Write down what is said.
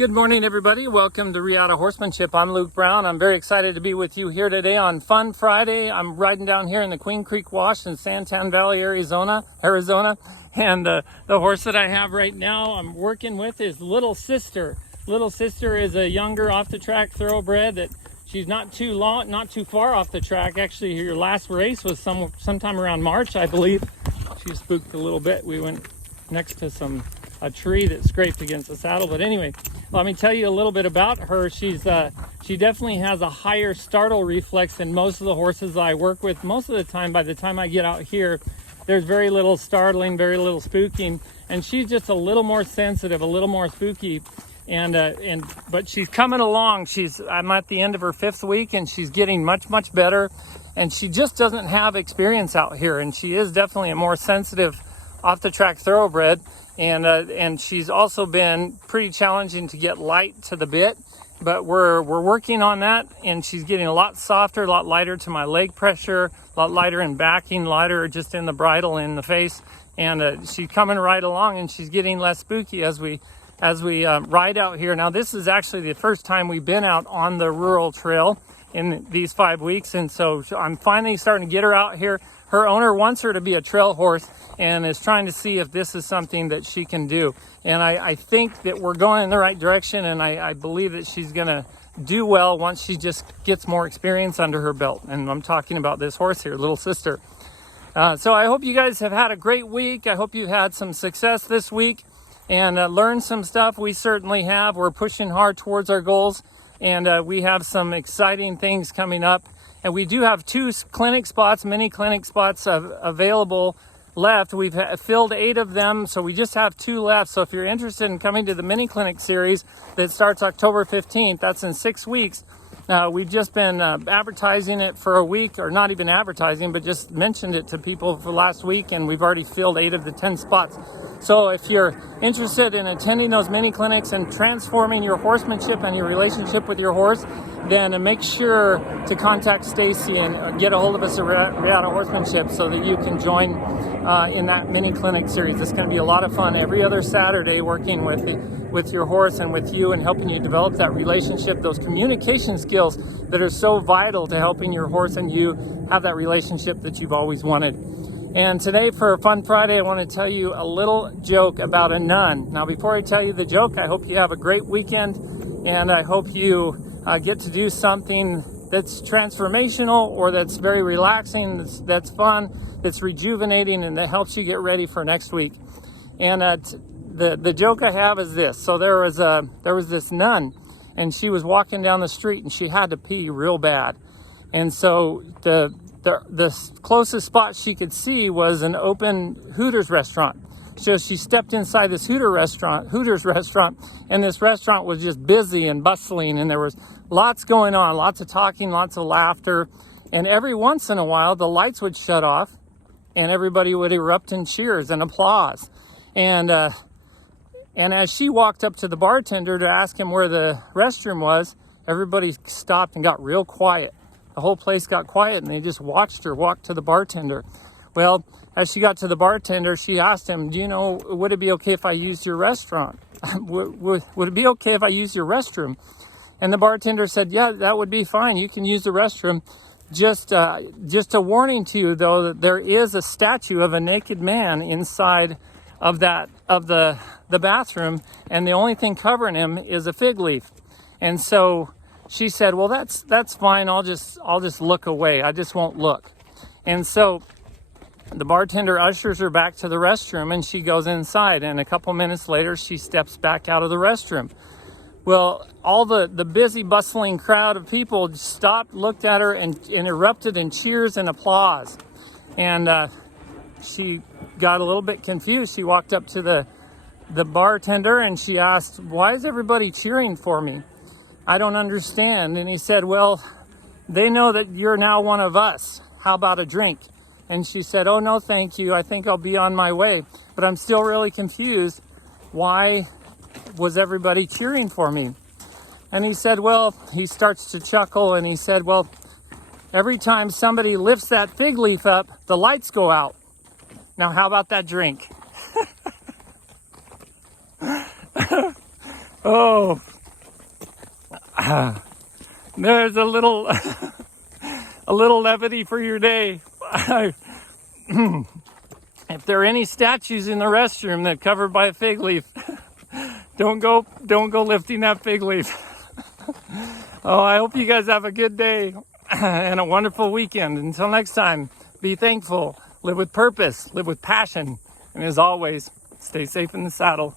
Good morning, everybody. Welcome to Reata Horsemanship. I'm Luke Brown. I'm very excited to be with you here today on Fun Friday. I'm riding down here in the Queen Creek Wash in Santan Valley, Arizona. And the horse that I have right now I'm working with is Little Sister. Little Sister is a younger off-the-track thoroughbred that she's not too far off the track. Actually, her last race was sometime around March, I believe. She spooked a little bit. We went next to a tree that scraped against the saddle. But anyway, let me tell you a little bit about her. She definitely has a higher startle reflex than most of the horses I work with. Most of the time, by the time I get out here, there's very little startling, very little spooking, and she's just a little more sensitive, a little more spooky. But she's coming along. I'm at the end of her 5th week, and she's getting much better. And she just doesn't have experience out here, and she is definitely a more sensitive off-the-track thoroughbred. And she's also been pretty challenging to get light to the bit, but we're working on that, and she's getting a lot softer, a lot lighter to my leg pressure, a lot lighter in backing, lighter just in the bridle, in the face, and she's coming right along, and she's getting less spooky as we ride out here. Now, this is actually the first time we've been out on the rural trail in these 5 weeks, and so I'm finally starting to get her out here. Her owner wants her to be a trail horse and is trying to see if this is something that she can do. And I think that we're going in the right direction, and I believe that she's going to do well once she just gets more experience under her belt. And I'm talking about this horse here, Little Sister. So I hope you guys have had a great week. I hope you've had some success this week and learned some stuff. We certainly have. We're pushing hard towards our goals, and we have some exciting things coming up. And we do have 2 mini clinic spots available left. We've filled 8 of them, so we just have 2 left. So if you're interested in coming to the mini clinic series that starts October 15th, that's in 6 weeks. We've just been advertising it for a week, or not even advertising, but just mentioned it to people for last week, and we've already filled 8 of the 10 spots. So if you're interested in attending those mini clinics and transforming your horsemanship and your relationship with your horse, then make sure to contact Stacy and get a hold of us at Reata Horsemanship so that you can join in that mini clinic series. It's going to be a lot of fun every other Saturday, working with your horse and with you, and helping you develop that relationship, those communication skills that are so vital to helping your horse and you have that relationship that you've always wanted. And today, for Fun Friday, I want to tell you a little joke about a nun. Now, before I tell you the joke, I hope you have a great weekend, and I hope you get to do something that's transformational, or that's very relaxing, that's fun, that's rejuvenating, and that helps you get ready for next week. And the joke I have is this. So there was this nun, and she was walking down the street, and she had to pee real bad. And so the closest spot she could see was an open Hooters restaurant. So she stepped inside this Hooters restaurant, and this restaurant was just busy and bustling, and there was lots going on, lots of talking, lots of laughter. And every once in a while, the lights would shut off, and everybody would erupt in cheers and applause. And as she walked up to the bartender to ask him where the restroom was, everybody stopped and got real quiet. The whole place got quiet, and they just watched her walk to the bartender. Well, as she got to the bartender, she asked him, would it be okay if I used your restaurant? Would it be okay if I used your restroom? And the bartender said, yeah, that would be fine. You can use the restroom. Just a warning to you, though, that there is a statue of a naked man inside of the bathroom, and the only thing covering him is a fig leaf. And so she said, well, that's fine. I'll just look away. I just won't look. And so the bartender ushers her back to the restroom, and she goes inside. And a couple minutes later, she steps back out of the restroom. Well, all the busy, bustling crowd of people stopped, looked at her, and erupted in cheers and applause. And she got a little bit confused. She walked up to the bartender, and she asked, why is everybody cheering for me? I don't understand. And he said, well, they know that you're now one of us. How about a drink? And she said, oh, no, thank you. I think I'll be on my way. But I'm still really confused. Why was everybody cheering for me? And he said, well, he starts to chuckle, and he said, well, every time somebody lifts that fig leaf up, the lights go out. Now, how about that drink? Oh, there's a little a little levity for your day. If there are any statues in the restroom that are covered by a fig leaf, don't go lifting that fig leaf. Oh, I hope you guys have a good day and a wonderful weekend. Until next time, be thankful, live with purpose, live with passion, and as always, stay safe in the saddle.